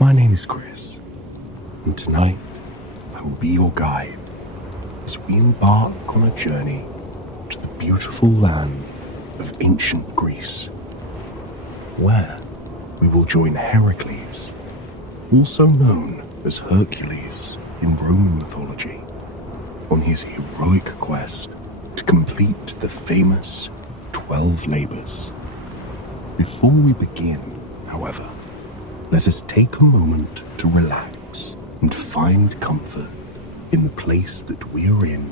My name is Chris, and tonight I will be your guide as we embark on a journey to the beautiful land of ancient Greece, where we will join Heracles, also known as Hercules in Roman mythology, on his heroic quest to complete the famous 12 labors. Before we begin, however, let us take a moment to relax and find comfort in the place that we are in,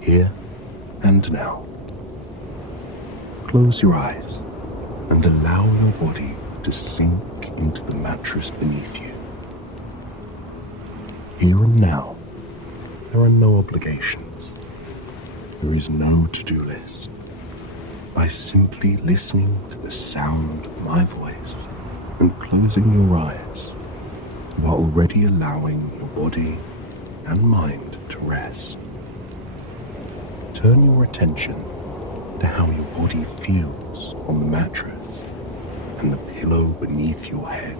here and now. Close your eyes and allow your body to sink into the mattress beneath you. Here and now, there are no obligations. There is no to-do list. By simply listening to the sound of my voice and closing your eyes, you are already allowing your body and mind to rest. Turn your attention to how your body feels on the mattress and the pillow beneath your head.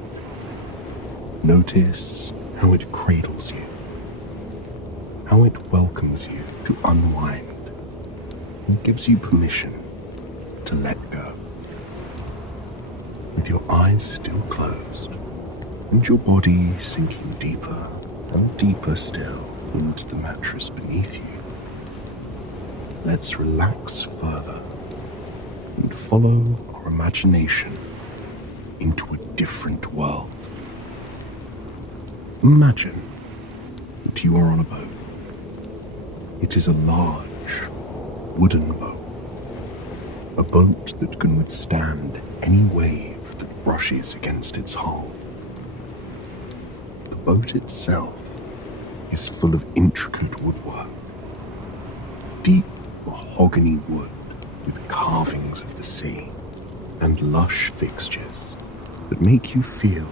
Notice how it cradles you, how it welcomes you to unwind and gives you permission to let go. With your eyes still closed and your body sinking deeper and deeper still into the mattress beneath you, let's relax further and follow our imagination into a different world. Imagine that you are on a boat. It is a large wooden boat, a boat that can withstand any wave that brushes against its hull. The boat itself is full of intricate woodwork, deep mahogany wood with carvings of the sea and lush fixtures that make you feel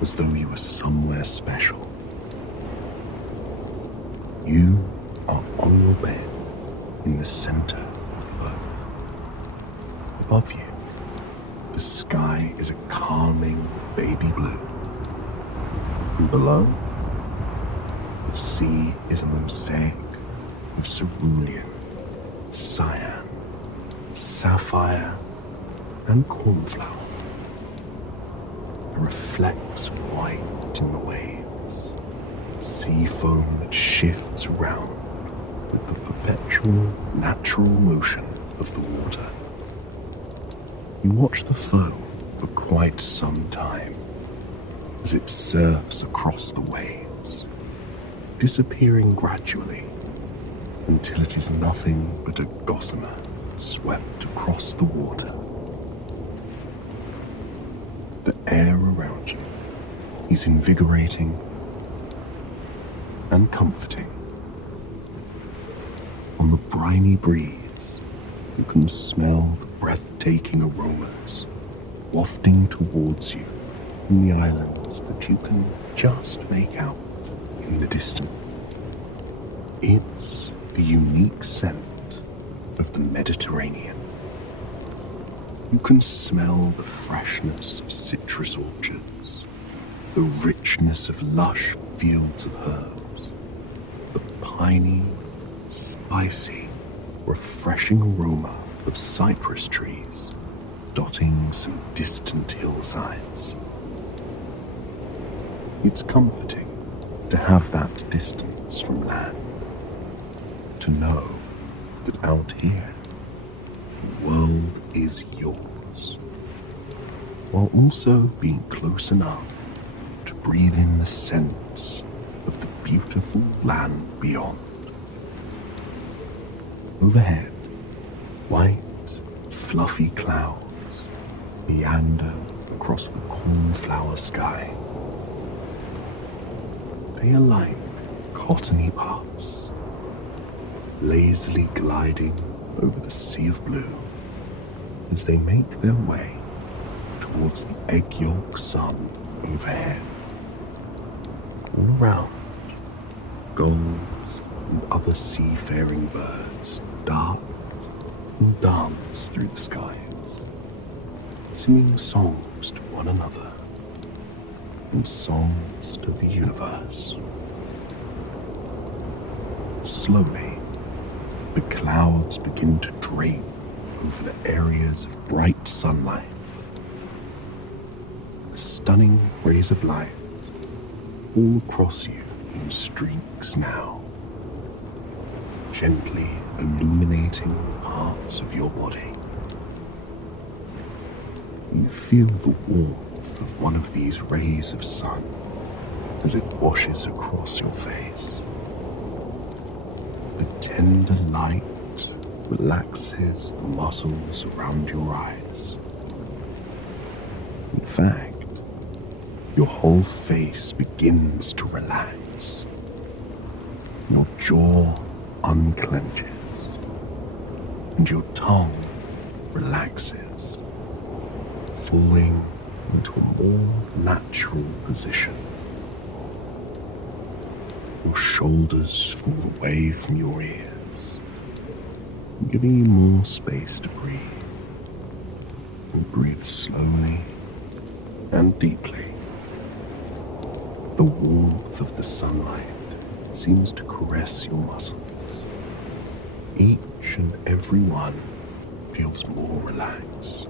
as though you are somewhere special. You are on your bed in the center of the boat. Above you, the sky is a calming baby blue. And below, the sea is a mosaic of cerulean, cyan, sapphire, and cornflower. It reflects white in the waves, sea foam that shifts around with the perpetual natural motion of the water. You watch the foam for quite some time as it surfs across the waves, disappearing gradually until it is nothing but a gossamer swept across the water. The air around you is invigorating and comforting. On the briny breeze, you can smell the breathtaking aromas wafting towards you from the islands that you can just make out in the distance. It's the unique scent of the Mediterranean. You can smell the freshness of citrus orchards, the richness of lush fields of herbs, the piney, spicy, refreshing aroma of cypress trees dotting some distant hillsides. It's comforting to have that distance from land, to know that out here, the world is yours, while also being close enough to breathe in the sense of the beautiful land beyond. Overhead, white, fluffy clouds meander across the cornflower sky. They are like cottony puffs, lazily gliding over the sea of blue as they make their way towards the egg yolk sun overhead. All around, gulls and other seafaring birds dart and dance through the skies, singing songs to one another. and songs to the universe. Slowly, the clouds begin to drape over the areas of bright sunlight. The stunning rays of light fall across you in streaks now, gently illuminating parts of your body. You feel the warmth of one of these rays of sun as it washes across your face. The tender light relaxes the muscles around your eyes. In fact, your whole face begins to relax. Your jaw unclenches and your tongue relaxes, falling into a more natural position. Your shoulders fall away from your ears, giving you more space to breathe. You breathe slowly and deeply. The warmth of the sunlight seems to caress your muscles. Each and every one feels more relaxed.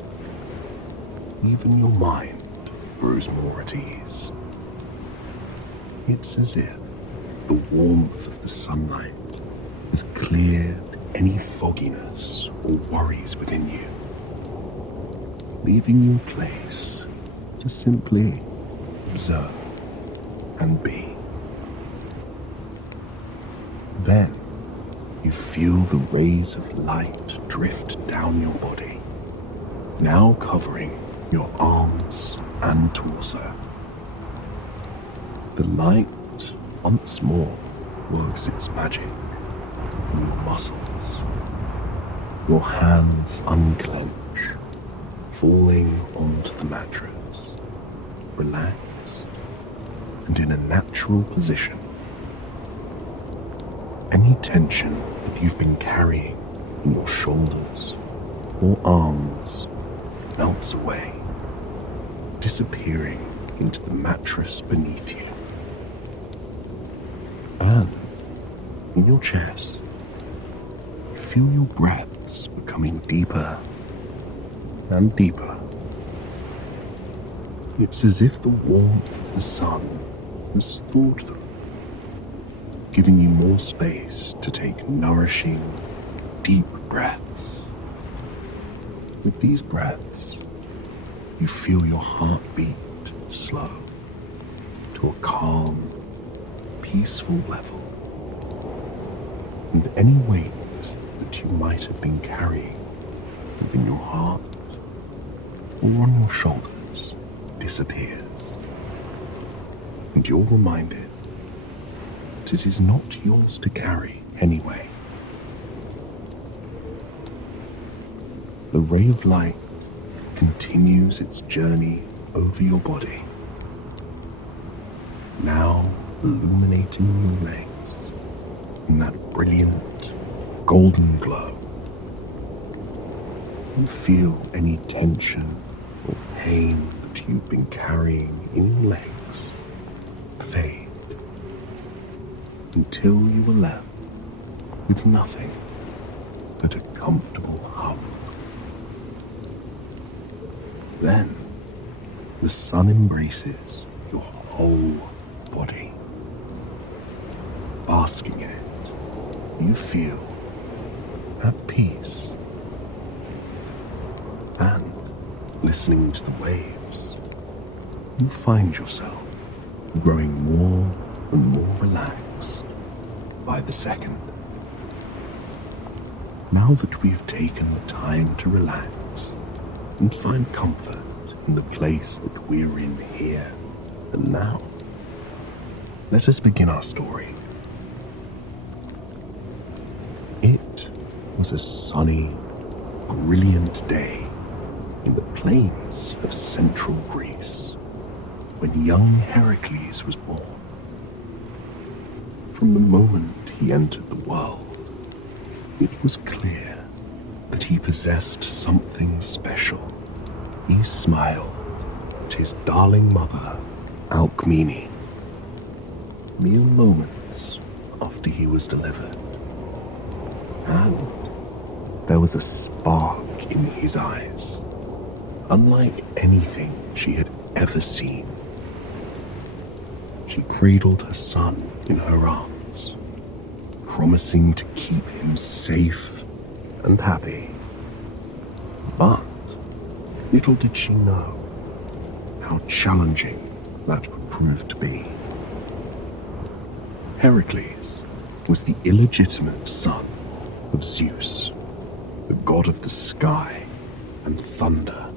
Even your mind grows more at ease. It's as if the warmth of the sunlight has cleared any fogginess or worries within you, leaving you a place to simply observe and be. Then you feel the rays of light drift down your body, now covering your arms and torso. The light once more works its magic in your muscles. Your hands unclench, falling onto the mattress, relaxed and in a natural position. Any tension that you've been carrying in your shoulders or arms melts away, disappearing into the mattress beneath you. And in your chest, you feel your breaths becoming deeper and deeper. It's as if the warmth of the sun has thawed them, giving you more space to take nourishing, deep breaths. With these breaths, you feel your heartbeat slow to a calm, peaceful level, and any weight that you might have been carrying within your heart or on your shoulders disappears, and you're reminded that it is not yours to carry anyway. The ray of light continues its journey over your body, now illuminating your legs in that brilliant golden glow. You feel any tension or pain that you've been carrying in your legs fade until you are left with nothing but a comfortable hum. Then the sun embraces your whole body. Basking in it, you feel at peace. And listening to the waves, you find yourself growing more and more relaxed by the second. Now that we've taken the time to relax and find comfort in the place that we're in here and now, let us begin our story. It was a sunny, brilliant day in the plains of central Greece when young Heracles was born. From the moment he entered the world, it was clear that he possessed something special. He smiled at his darling mother Alcmene, mere moments after he was delivered. And there was a spark in his eyes, unlike anything she had ever seen. She cradled her son in her arms, promising to keep him safe and happy. But little did she know how challenging that would prove to be. Heracles was the illegitimate son of Zeus, the god of the sky and thunder.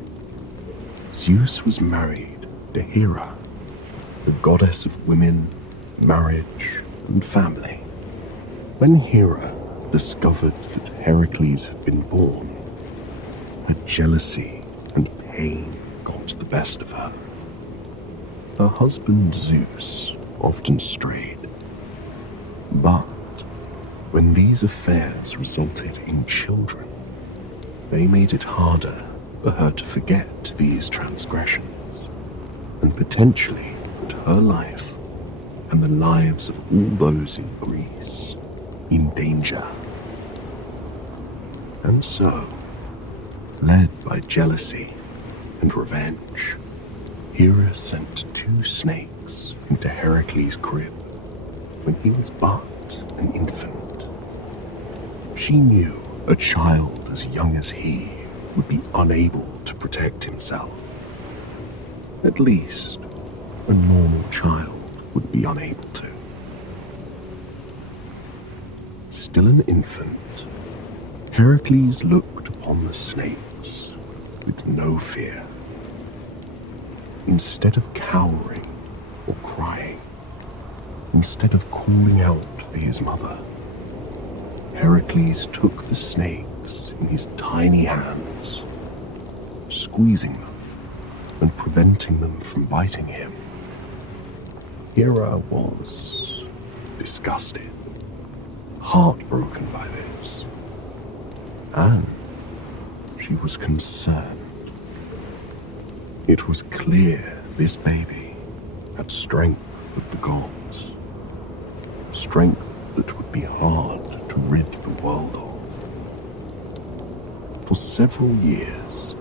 Zeus was married to Hera, the goddess of women, marriage, and family. When Hera discovered that Heracles had been born, her jealousy and pain got the best of her. Her husband Zeus often strayed, but when these affairs resulted in children, they made it harder for her to forget these transgressions, and potentially put her life and the lives of all those in Greece in danger. And so, led by jealousy and revenge, Hera sent 2 snakes into Heracles' crib when he was but an infant. She knew a child as young as he would be unable to protect himself. At least, a normal child would be unable to. Still an infant, Heracles looked upon the snakes with no fear. Instead of cowering or crying, instead of calling out for his mother, Heracles took the snakes in his tiny hands, squeezing them and preventing them from biting him. Hera was disgusted, heartbroken by this, and she was concerned. It was clear this baby had strength of the gods, strength that would be hard to rid the world of. For several years,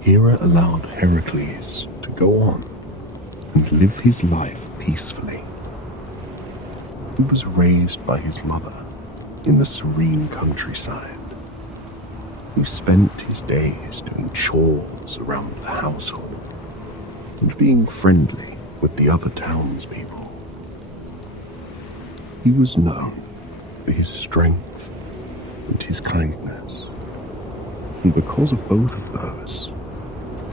Hera allowed Heracles to go on and live his life peacefully. He was raised by his mother in the serene countryside, who spent his days doing chores around the household and being friendly with the other townspeople. He was known for his strength and his kindness, and because of both of those,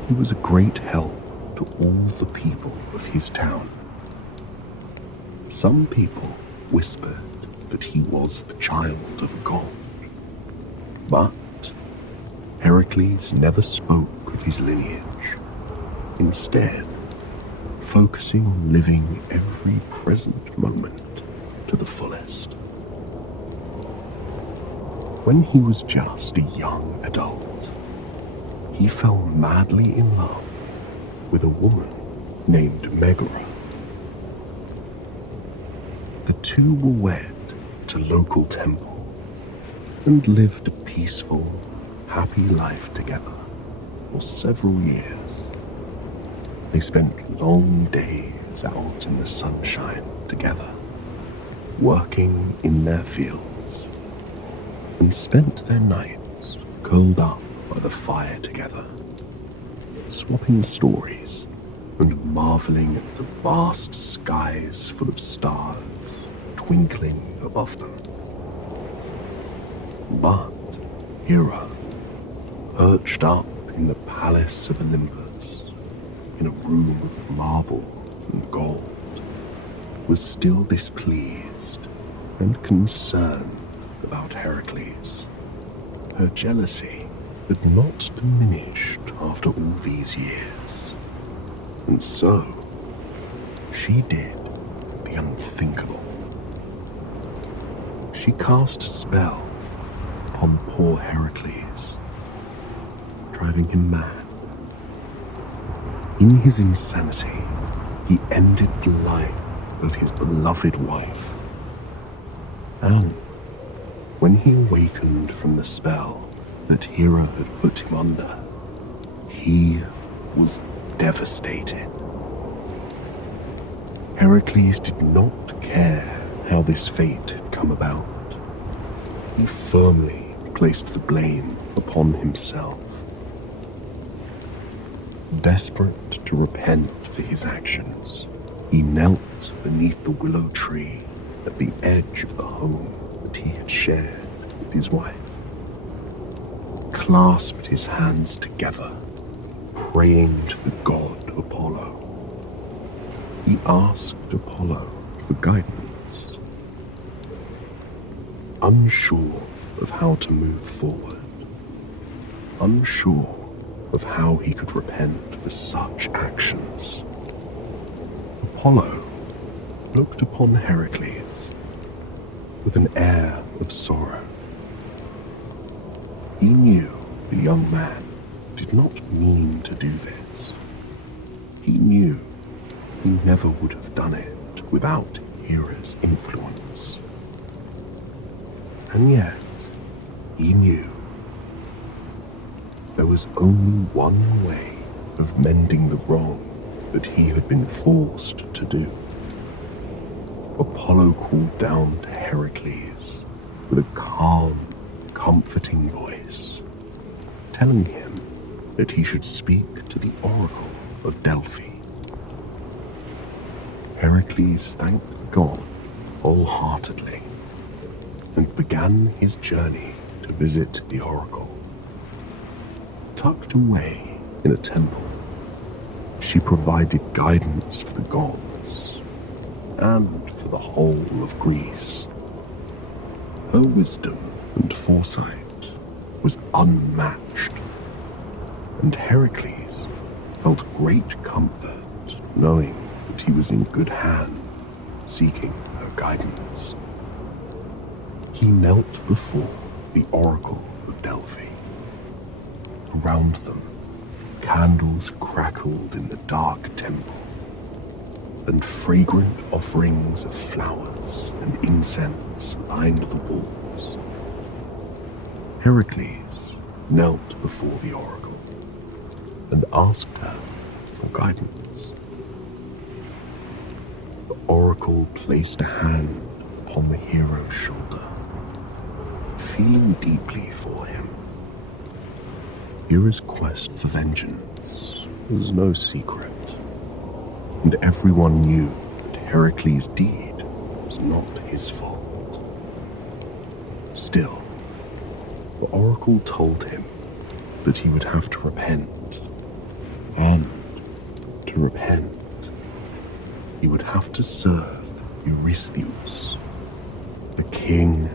he was a great help to all the people of his town. Some people whispered that he was the child of a god, but Heracles never spoke of his lineage, instead focusing on living every present moment to the fullest. When he was just a young adult, he fell madly in love with a woman named Megara. The two were wed at a local temple and lived a peaceful, happy life together for several years. They spent long days out in the sunshine together, working in their fields, and spent their nights curled up by the fire together, swapping stories and marveling at the vast skies full of stars twinkling above them. But Hera, perched up in the palace of Olympus, in a room of marble and gold, was still displeased and concerned about Heracles. Her jealousy had not diminished after all these years, and so she did the unthinkable. She cast a spell upon poor Heracles, driving him mad. In his insanity, he ended the life of his beloved wife. And when he awakened from the spell that Hera had put him under, he was devastated. Heracles did not care how this fate had come about. He firmly placed the blame upon himself. Desperate to repent for his actions, he knelt beneath the willow tree at the edge of the home that he had shared with his wife, clasped his hands together, praying to the god Apollo. He asked Apollo for guidance. Unsure of how to move forward, unsure of how he could repent for such actions, Apollo looked upon Heracles with an air of sorrow. He knew the young man did not mean to do this. He knew he never would have done it without Hera's influence. And yet, he knew there was only one way of mending the wrong that he had been forced to do. Apollo called down to Heracles with a calm, comforting voice, telling him that he should speak to the oracle of Delphi. Heracles thanked the god wholeheartedly and began his journey to visit the oracle. Tucked away in a temple, she provided guidance for the gods and for the whole of Greece. Her wisdom and foresight was unmatched, and Heracles felt great comfort knowing that he was in good hands seeking her guidance. He knelt before the oracle of Delphi. Around them, candles crackled in the dark temple, and fragrant offerings of flowers and incense lined the walls. Heracles knelt before the oracle and asked her for guidance. The oracle placed a hand upon the hero's shoulder, feeling deeply for him. Hera's quest for vengeance was no secret, and everyone knew that Heracles' deed was not his fault. Still, the oracle told him that he would have to repent, and to repent, he would have to serve Eurystheus, the king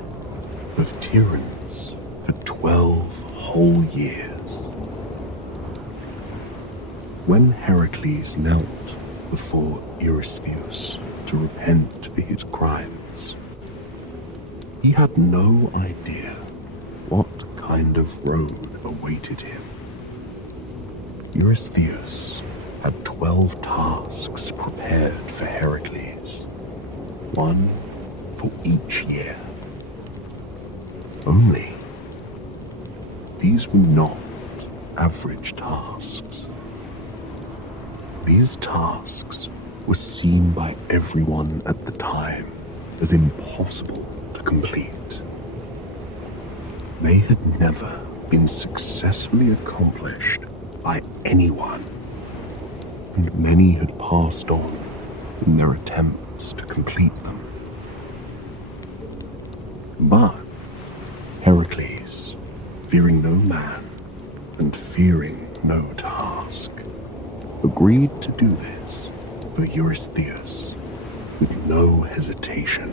of Tyrannus, for 12 whole years. When Heracles knelt before Eurystheus to repent for his crimes, he had no idea what kind of road awaited him. Eurystheus had 12 tasks prepared for Heracles, one for each year. Only, these were not average tasks. These tasks were seen by everyone at the time as impossible to complete. They had never been successfully accomplished by anyone, and many had passed on in their attempts to complete them. But Heracles, fearing no man and fearing no task, agreed to do this for Eurystheus with no hesitation.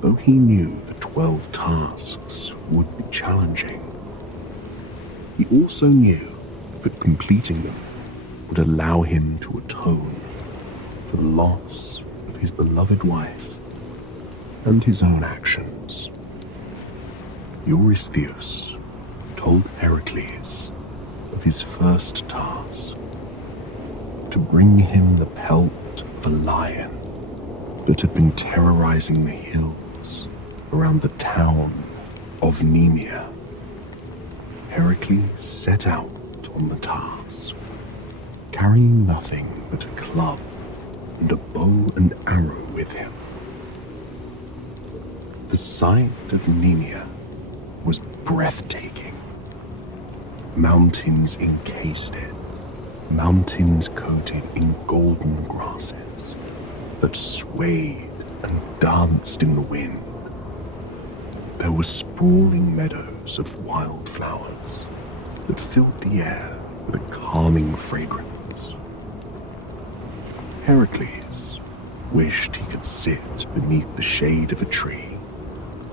Though he knew the 12 tasks would be challenging, he also knew that completing them would allow him to atone for the loss of his beloved wife and his own actions. Eurystheus told Heracles of his first task, to bring him the pelt of a lion that had been terrorizing the hills around the town of Nemea. Heracles set out on the task, carrying nothing but a club and a bow and arrow with him. The sight of Nemea was breathtaking. Mountains encased it, mountains coated in golden grasses that swayed and danced in the wind. There were sprawling meadows of wildflowers that filled the air with a calming fragrance. Heracles wished he could sit beneath the shade of a tree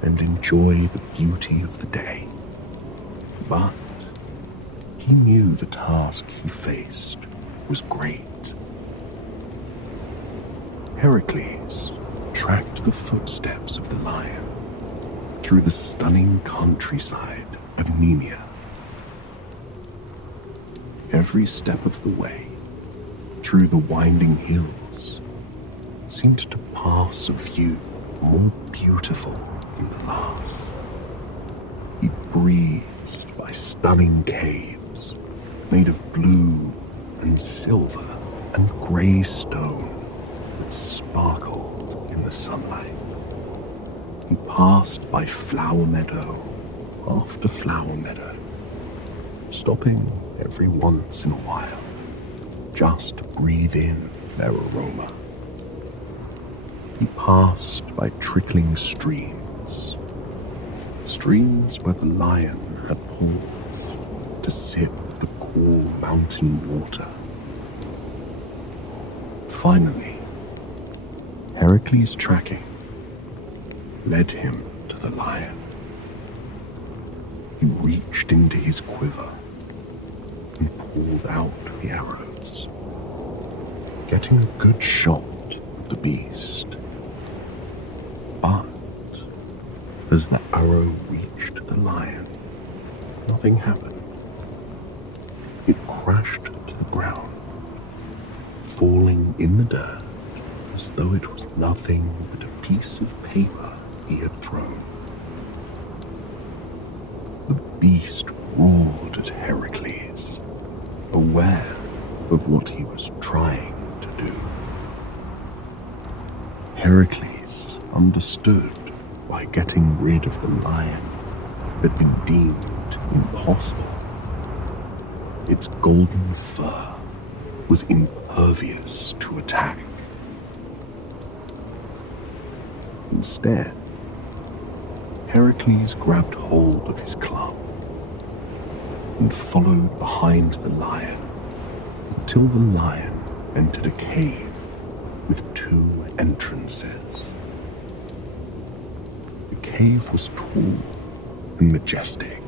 and enjoy the beauty of the day, but he knew the task he faced was great. Heracles tracked the footsteps of the lion through the stunning countryside of Nemea. Every step of the way through the winding hills seemed to pass a view more beautiful than the last. He breathed by stunning caves made of blue and silver and grey stone that sparkled in the sunlight. He passed by flower meadow after flower meadow, stopping every once in a while just to breathe in their aroma. He passed by trickling streams, streams where the lion had paused to sip the cool mountain water. Finally, Heracles' tracking led him to the lion. He reached into his quiver and pulled out the arrows, getting a good shot of the beast. But as the arrow reached the lion, nothing happened. It crashed to the ground, falling in the dirt as though it was nothing but a piece of paper he had thrown. The beast roared at Heracles, aware of what he was trying to do. Heracles understood why getting rid of the lion had been deemed impossible. Its golden fur was impervious to attack. Instead, Heracles grabbed hold of his club and followed behind the lion until the lion entered a cave with 2 entrances. The cave was tall and majestic,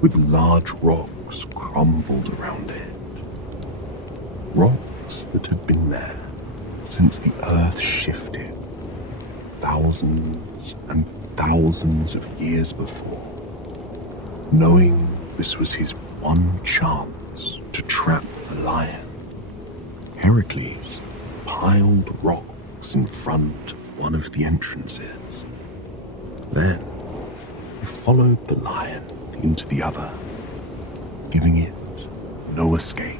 with large rocks crumbled around it. Rocks that had been there since the earth shifted thousands and thousands of years before. Knowing this was his one chance to trap the lion, Heracles piled rocks in front of one of the entrances. Then he followed the lion into the other, giving it no escape.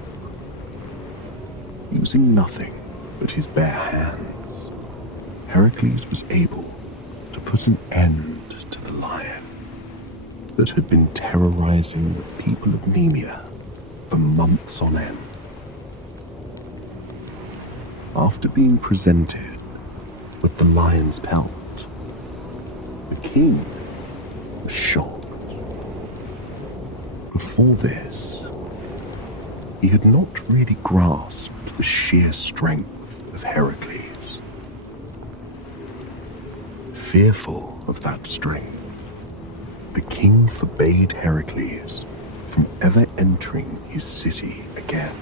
Using nothing but his bare hands, Heracles was able to put an end to the lion that had been terrorizing the people of Nemea for months on end. After being presented with the lion's pelt, the king was shocked. Before this, he had not really grasped the sheer strength of Heracles. Fearful of that strength, the king forbade Heracles from ever entering his city again.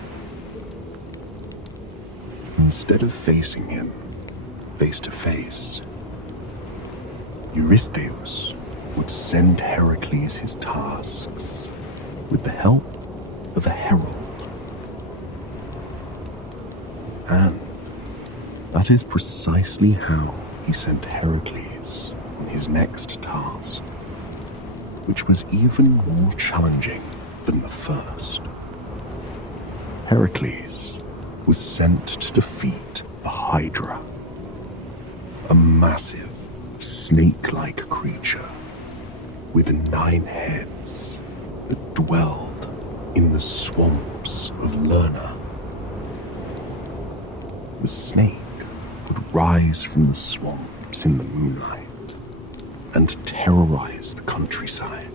Instead of facing him face to face, Eurystheus would send Heracles his tasks with the help of a herald. And that is precisely how he sent Heracles on his next task, which was even more challenging than the first. Heracles was sent to defeat the Hydra, a massive, snake-like creature with 9 heads that dwelled in the swamps of Lerna. The snake would rise from the swamps in the moonlight and terrorize the countryside,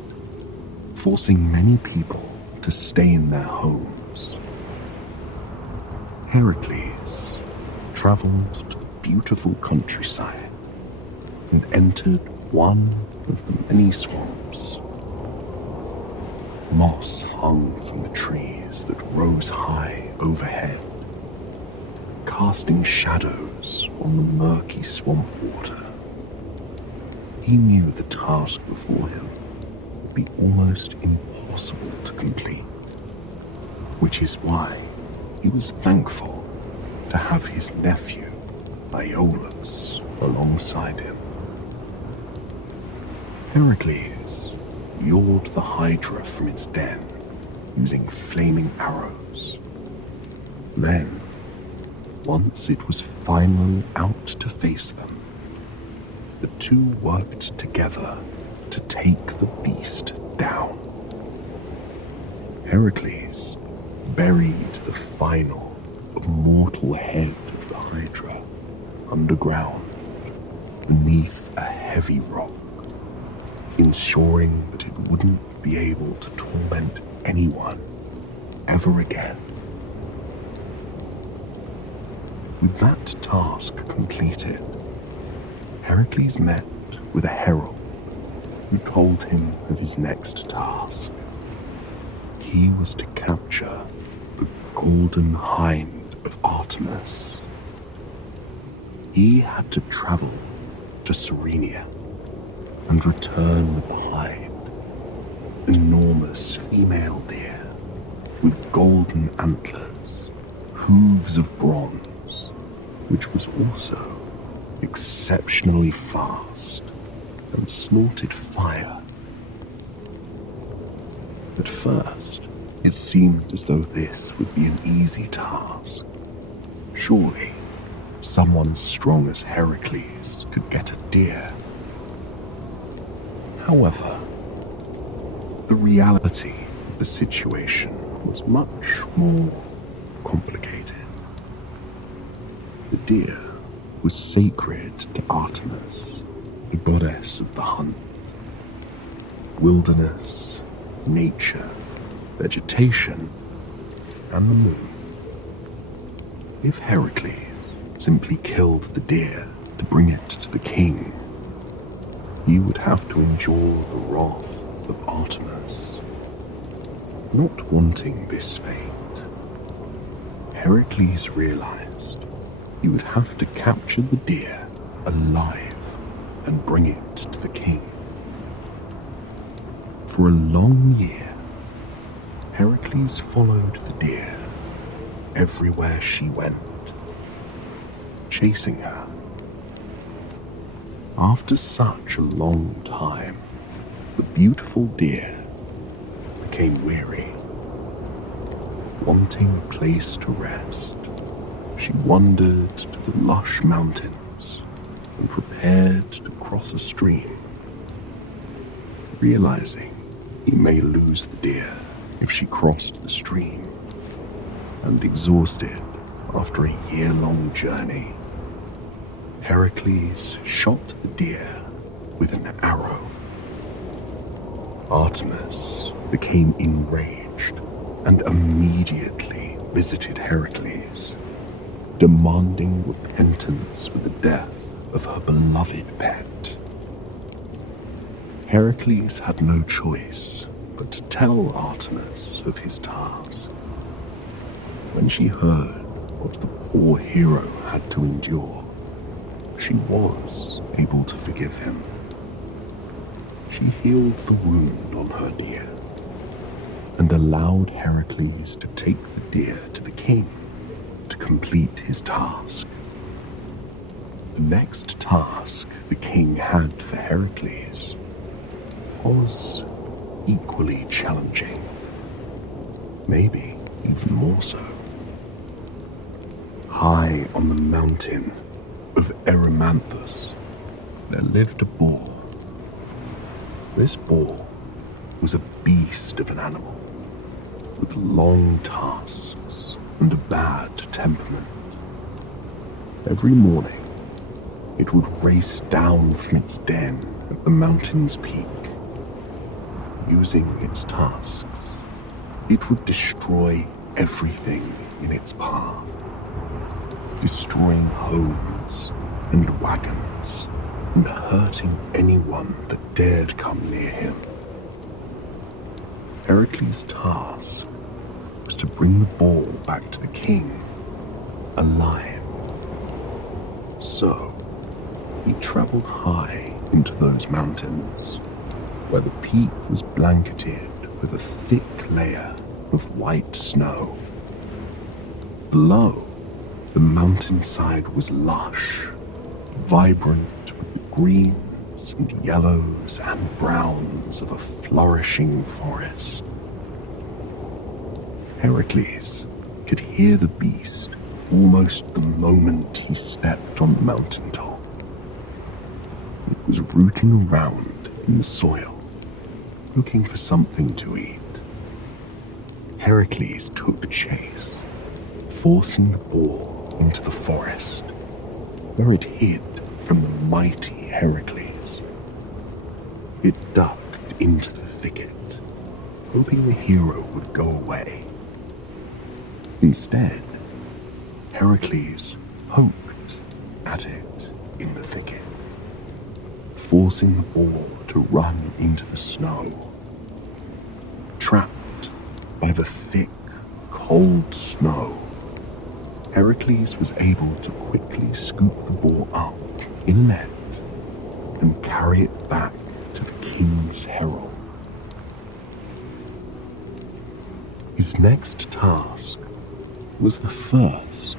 forcing many people to stay in their homes. Heracles traveled to the beautiful countryside and entered one of the many swamps. Moss hung from the trees that rose high overhead, casting shadows on the murky swamp water. He knew the task before him would be almost impossible to complete, which is why he was thankful to have his nephew, Iolaus, alongside him. Heracles lured the Hydra from its den using flaming arrows. Then, once it was finally out to face them, the two worked together to take the beast down. Heracles buried the final mortal head of the Hydra underground beneath a heavy rock, ensuring that it wouldn't be able to torment anyone ever again. With that task completed, Heracles met with a herald who told him of his next task. He was to capture the golden hind of Artemis. He had to travel to Serenia and return with the hind, enormous female deer with golden antlers, hooves of bronze, which was also exceptionally fast and snorted fire. At first, it seemed as though this would be an easy task. Surely, someone strong as Heracles could get a deer. However, the reality of the situation was much more complicated. The deer was sacred to Artemis, the goddess of the hunt. Wilderness, nature, vegetation, and the moon. If Heracles simply killed the deer to bring it to the king, he would have to endure the wrath of Artemis. Not wanting this fate, Heracles realized he would have to capture the deer alive and bring it to the king. For a long year, Heracles followed the deer everywhere she went, chasing her. After such a long time, the beautiful deer became weary. Wanting a place to rest, she wandered to the lush mountains and prepared to cross a stream. Realizing he may lose the deer if she crossed the stream, and exhausted after a year-long journey, Heracles shot the deer with an arrow. Artemis became enraged and immediately visited Heracles, demanding repentance for the death of her beloved pet. Heracles had no choice but to tell Artemis of his task. When she heard what the poor hero had to endure, she was able to forgive him. She healed the wound on her deer and allowed Heracles to take the deer to the king to to complete his task. The next task the king had for Heracles was equally challenging, maybe even more so. High on the mountain of Erymanthus, there lived a boar. This boar was a beast of an animal, with long tusks and a bad temperament. Every morning, it would race down from its den at the mountain's peak. Using its tusks, it would destroy everything in its path, destroying homes and wagons and hurting anyone that dared come near him. Heracles' task was to bring the boar back to the king, alive. So, he traveled high into those mountains, where the peak was blanketed with a thick layer of white snow. Below, the mountainside was lush, vibrant with the greens and yellows and browns of a flourishing forest. Heracles could hear the beast almost the moment he stepped on the mountaintop. It was rooting around in the soil, looking for something to eat. Heracles took chase, forcing the boar into the forest, where it hid from the mighty Heracles. It ducked into the thicket, hoping the hero would go away. Instead, Heracles poked at it in the thicket, forcing the boar to run into the snow. Trapped by the thick, cold snow, Heracles was able to quickly scoop the boar up in net and carry it back to the king's herald. His next task was the first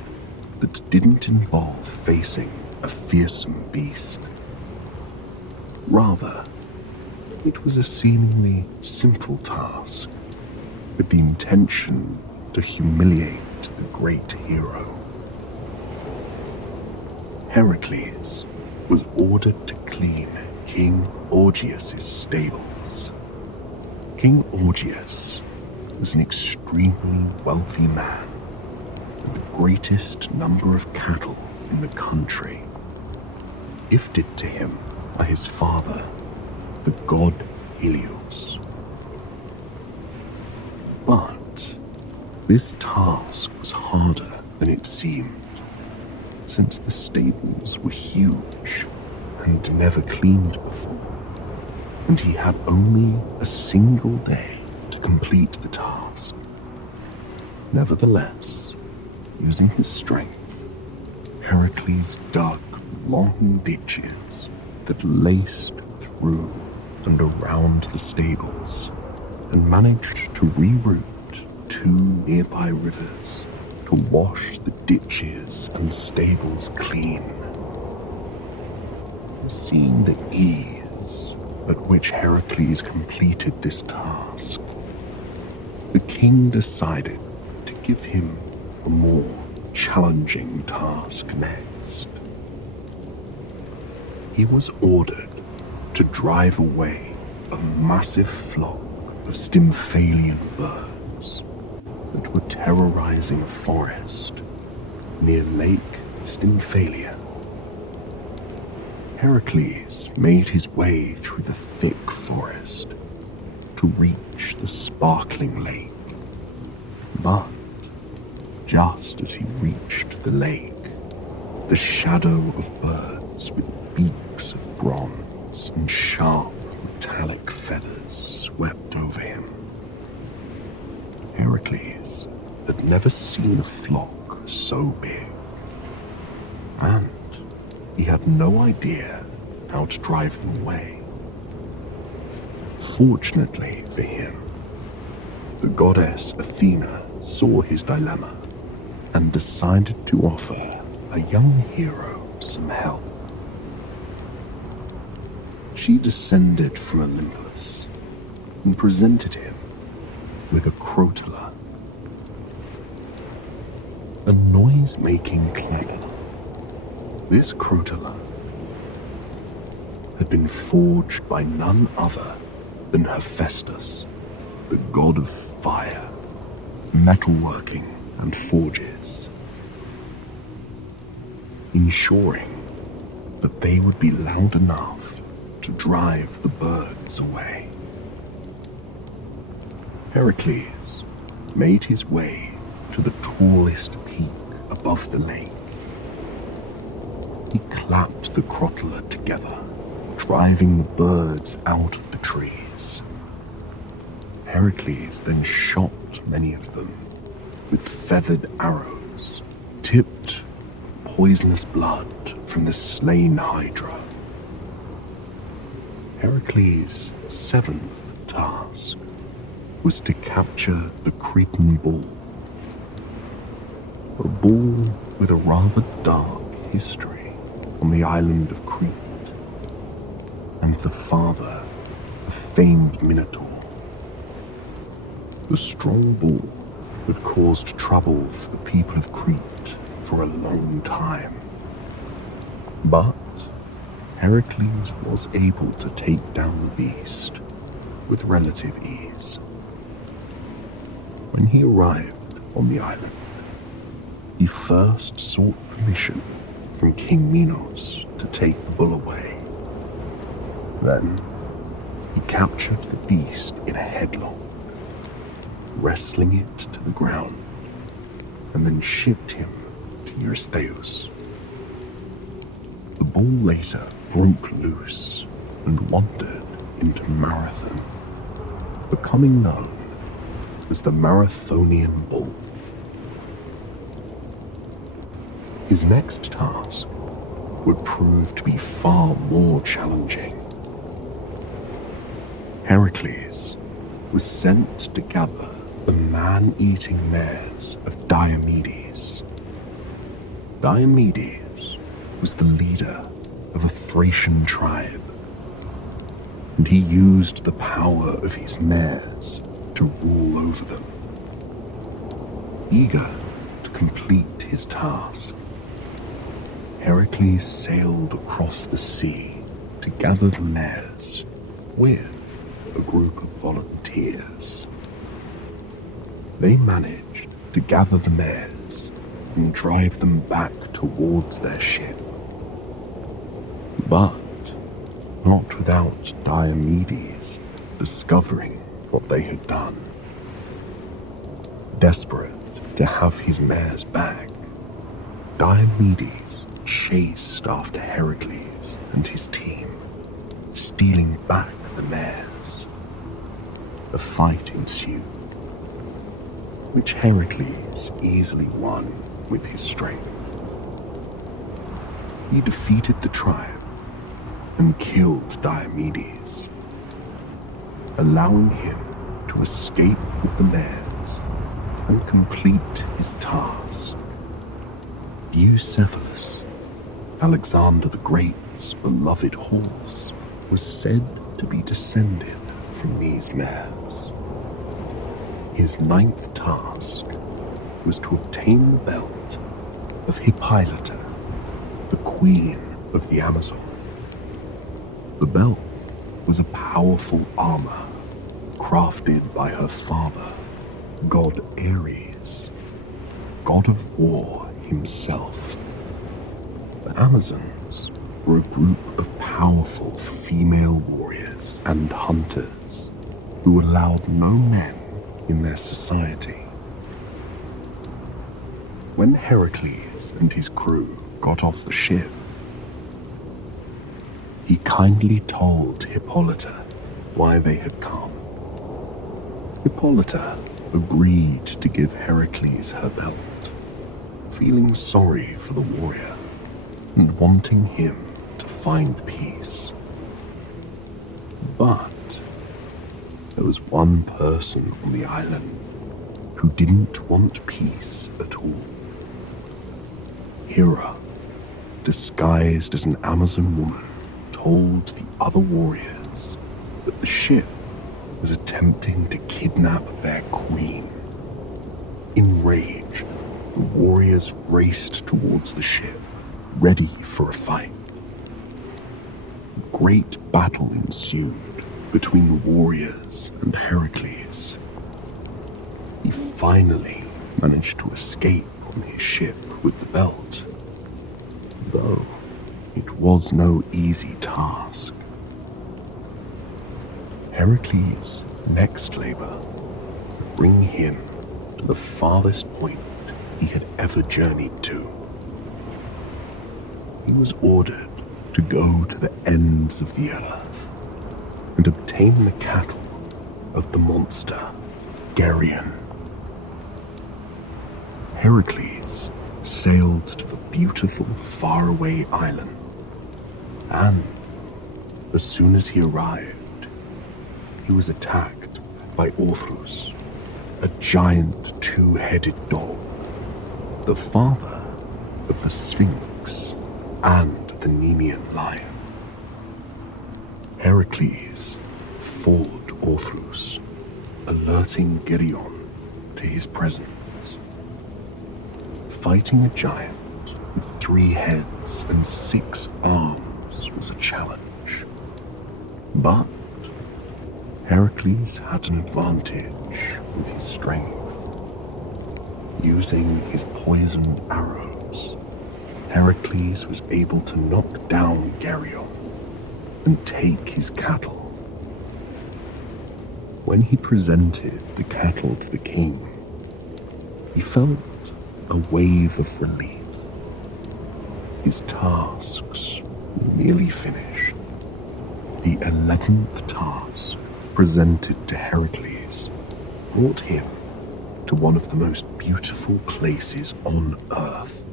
that didn't involve facing a fearsome beast. Rather, it was a seemingly simple task with the intention to humiliate the great hero. Heracles was ordered to clean King Augeas' stables. King Augeas was an extremely wealthy man with the greatest number of cattle in the country, gifted to him by his father, the god Helios. But this task was harder than it seemed, since the stables were huge and never cleaned before, and he had only a single day to complete the task. Nevertheless, using his strength, Heracles dug long ditches that laced through and around the stables, and managed to reroute 2 nearby rivers to wash the ditches and stables clean. Seeing the ease at which Heracles completed this task, the king decided to give him a more challenging task next. He was ordered to drive away a massive flock of Stymphalian birds that were terrorizing a forest near Lake Stymphalia. Heracles made his way through the thick forest to reach the sparkling lake. But just as he reached the lake, the shadow of birds with beaks of bronze and sharp metallic feathers swept over him. Heracles had never seen a flock so big, and he had no idea how to drive them away. Fortunately for him, the goddess Athena saw his dilemma and decided to offer a young hero some help. She descended from Olympus and presented him with a crotala, a noise-making clapper. This crotala had been forged by none other than Hephaestus, the god of fire, metalworking, and forges, ensuring that they would be loud enough to drive the birds away. Heracles made his way to the tallest peak above the lake. He clapped the crotala together, driving the birds out of the trees. Heracles then shot many of them with feathered arrows, tipped poisonous blood from the slain Hydra. Heracles' seventh task was to capture the Cretan bull, a bull with a rather dark history on the island of Crete, and the father of famed Minotaur. The strong bull had caused trouble for the people of Crete for a long time, but Heracles was able to take down the beast with relative ease. When he arrived on the island, he first sought permission from King Minos to take the bull away. Then he captured the beast in a headlock, wrestling it to the ground, and then shipped him to Eurystheus. The bull later broke loose and wandered into Marathon, becoming known as the Marathonian bull. His next task would prove to be far more challenging. Heracles was sent to gather the man-eating mares of Diomedes. Diomedes was the leader of a Thracian tribe, and he used the power of his mares to rule over them. Eager to complete his task, Heracles sailed across the sea to gather the mares with a group of volunteers. They managed to gather the mares and drive them back towards their ship, but not without Diomedes discovering what they had done. Desperate to have his mares back, Diomedes chased after Heracles and his team, stealing back the mares. A fight ensued, which Heracles easily won with his strength. He defeated the tribe and killed Diomedes, allowing him to escape with the mares and complete his task. Bucephalus, Alexander the Great's beloved horse, was said to be descended from these mares. His ninth task was to obtain the belt of Hippolyta, the queen of the Amazon. The belt was a powerful armor crafted by her father, god Ares, god of war himself. The Amazons were a group of powerful female warriors and hunters who allowed no men in their society. When Heracles and his crew got off the ship, he kindly told Hippolyta why they had come. Hippolyta agreed to give Heracles her belt, feeling sorry for the warrior and wanting him to find peace. But there was one person on the island who didn't want peace at all. Hera, disguised as an Amazon woman, told the other warriors that the ship was attempting to kidnap their queen. Enraged, the warriors raced towards the ship, ready for a fight. A great battle ensued between the warriors and Heracles. He finally managed to escape on his ship with the belt, though it was no easy task. Heracles' next labor would bring him to the farthest point he had ever journeyed to. He was ordered to go to the ends of the earth and obtain the cattle of the monster Geryon. Heracles sailed to the beautiful faraway island, and as soon as he arrived, he was attacked by Orthrus, a giant two-headed dog, the father of the Sphinx and the Nemean lion. Heracles fought Orthrus, alerting Geryon to his presence. Fighting a giant with 3 heads and 6 arms was a challenge, but Heracles had an advantage with his strength. Using his poison arrows, Heracles was able to knock down Geryon and take his cattle. When he presented the cattle to the king, he felt a wave of relief. His tasks were nearly finished. The 11th task presented to Heracles brought him to one of the most beautiful places on Earth.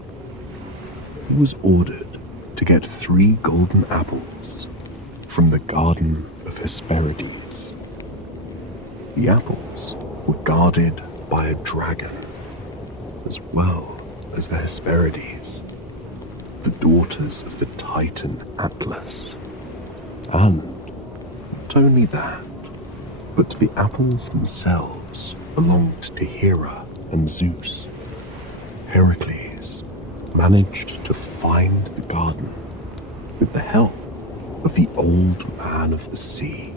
He was ordered to get 3 golden apples from the Garden of Hesperides. The apples were guarded by a dragon, as well as the Hesperides, the daughters of the Titan Atlas. And not only that, but the apples themselves belonged to Hera and Zeus. Heracles managed to find the garden with the help of the Old Man of the Sea,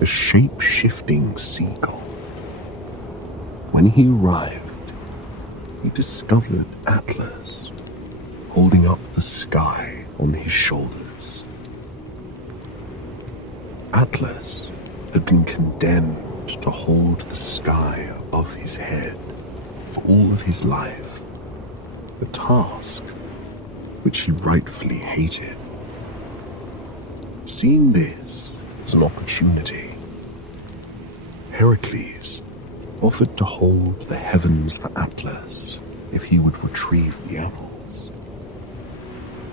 a shape-shifting seagull. When he arrived, he discovered Atlas holding up the sky on his shoulders. Atlas had been condemned to hold the sky above his head for all of his life, a task which he rightfully hated. Seeing this as an opportunity, Heracles offered to hold the heavens for Atlas if he would retrieve the apples.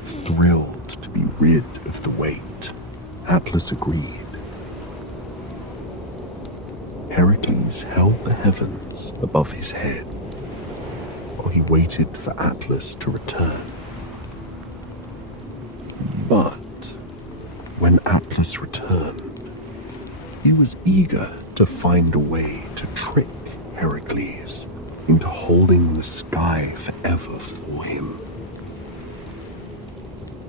Thrilled to be rid of the weight, Atlas agreed. Heracles held the heavens above his head while he waited for Atlas to return. But when Atlas returned, he was eager to find a way to trick Heracles into holding the sky forever for him.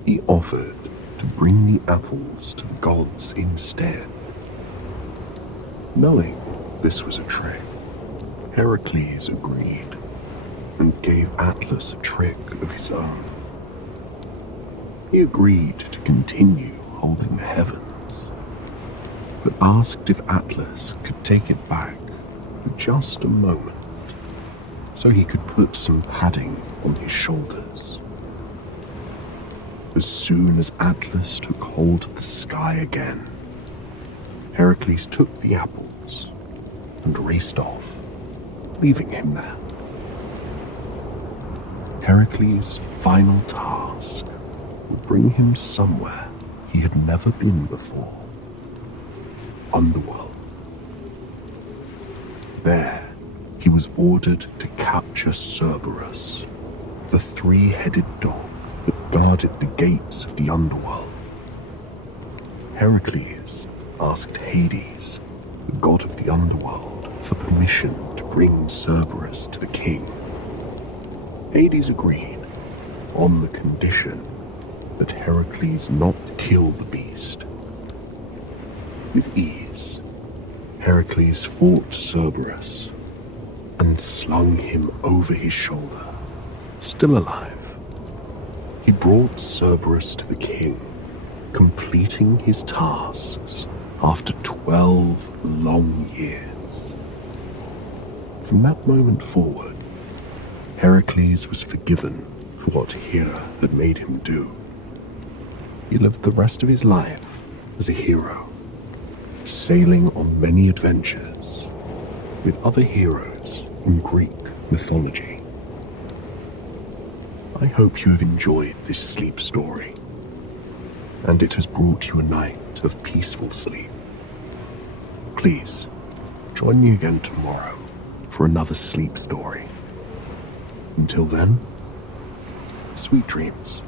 He offered to bring the apples to the gods instead. Knowing this was a trick, Heracles agreed and gave Atlas a trick of his own. He agreed to continue holding the heavens, but asked if Atlas could take it back for just a moment so he could put some padding on his shoulders. As soon as Atlas took hold of the sky again, Heracles took the apples and raced off, leaving him there. Heracles' final task would bring him somewhere he had never been before: Underworld. There, he was ordered to capture Cerberus, the three-headed dog that guarded the gates of the underworld. Heracles asked Hades, the god of the underworld, for permission to bring Cerberus to the king. Hades agreed, on the condition that Heracles not kill the beast. With ease, Heracles fought Cerberus and slung him over his shoulder, still alive. He brought Cerberus to the king, completing his tasks after 12 long years. From that moment forward, Heracles was forgiven for what Hera had made him do. He lived the rest of his life as a hero, sailing on many adventures with other heroes in Greek mythology. I hope you have enjoyed this sleep story, and it has brought you a night of peaceful sleep. Please, join me again tomorrow for another sleep story. Until then, sweet dreams.